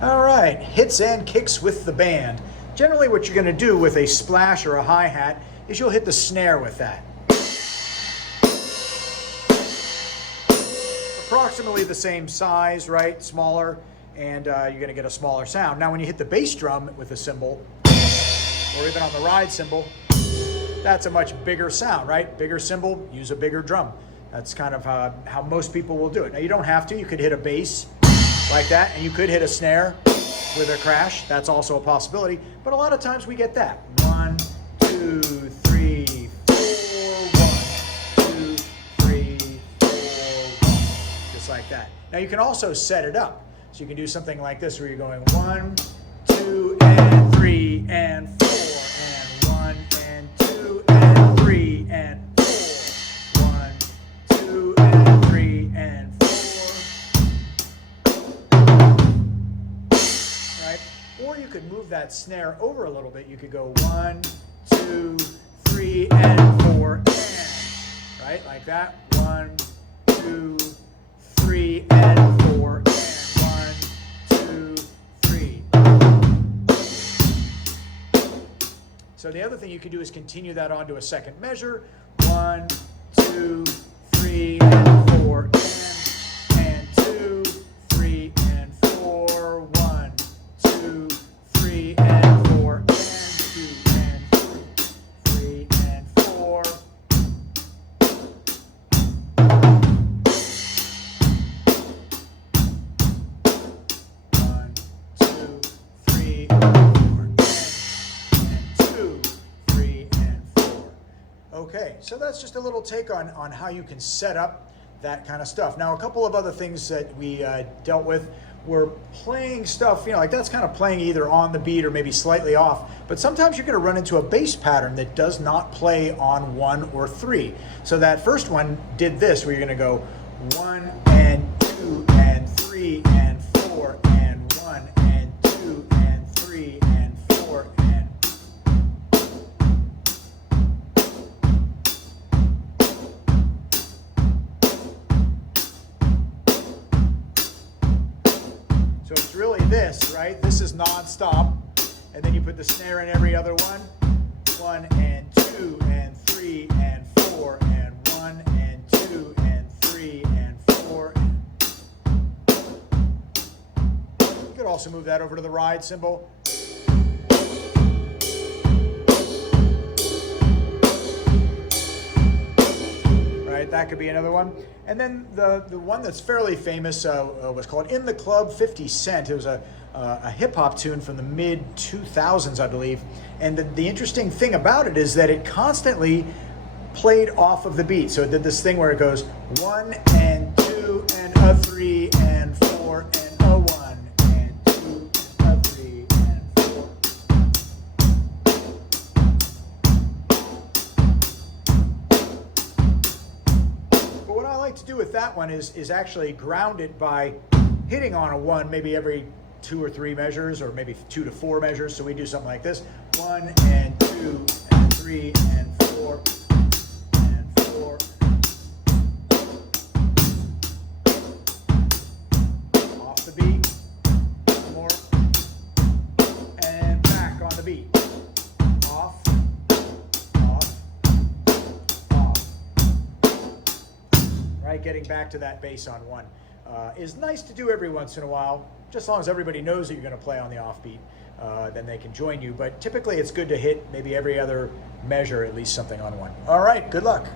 All right, hits and kicks with the band. Generally what you're going to do with a splash or a hi-hat is you'll hit the snare with that. Approximately the same size, right? Smaller, and you're going to get a smaller sound. Now when you hit the bass drum with a cymbal, or even on the ride cymbal, that's a much bigger sound, right? Bigger cymbal, use a bigger drum. That's kind of how most people will do it. Now you don't have to. You could hit a bass like that, and you could hit a snare with a crash. That's also a possibility, but a lot of times we get that. 1, 2, 3, 4, 1, 2, 3, 4, 1, just like that. Now you can also set it up. So you can do something like this where you're going 1, 2, and 3, and 4, and 1, and 2, and 3, and 4, 1, 2, and 3, and 4. Right? Or you could move that snare over a little bit. You could go 1, 2, 3, and 4, and. Right? Like that. 1, 2, 3, and 4, and. 1, 2, 3. So the other thing you can do is continue that onto a second measure. 1, 2, 3, and 4, and 2, 3, and 4, 1, 2, 3, and 4, and 2, and 3, and 4. Okay, so that's just a little take on how you can set up that kind of stuff. Now, a couple of other things that we dealt with were playing stuff, like that's kind of playing either on the beat or maybe slightly off, but sometimes you're going to run into a bass pattern that does not play on 1 or 3. So that first one did this, where you're going to go 1 and 2 and 3 and 4 and 1 and 2 and 3 and 4 and. So it's really this, right? This is non-stop, and then you put the snare in every other one. 1 and 2 and 3 and 4 and 1 and 2 and 3 and 4. You could also move that over to the ride cymbal. Right, that could be another one. And then the one that's fairly famous was called In the Club 50 Cent. It was a hip-hop tune from the mid-2000s, I believe. And the interesting thing about it is that it constantly played off of the beat. So it did this thing where it goes 1 and 2 and a 3 and 4 and a 1 and 2 and a 3 and 4. But what I like to do with that one is actually ground it by hitting on a 1 maybe every 2 or 3 measures, or maybe 2 to 4 measures. So we do something like this: 1 and 2 and 3 and 4 and 4. Off the beat, one more, and back on the beat. Off, off, off. Right, getting back to that bass on 1 is nice to do every once in a while, just as long as everybody knows that you're going to play on the offbeat. Then they can join you. But typically it's good to hit maybe every other measure, at least something on 1. All right, good luck.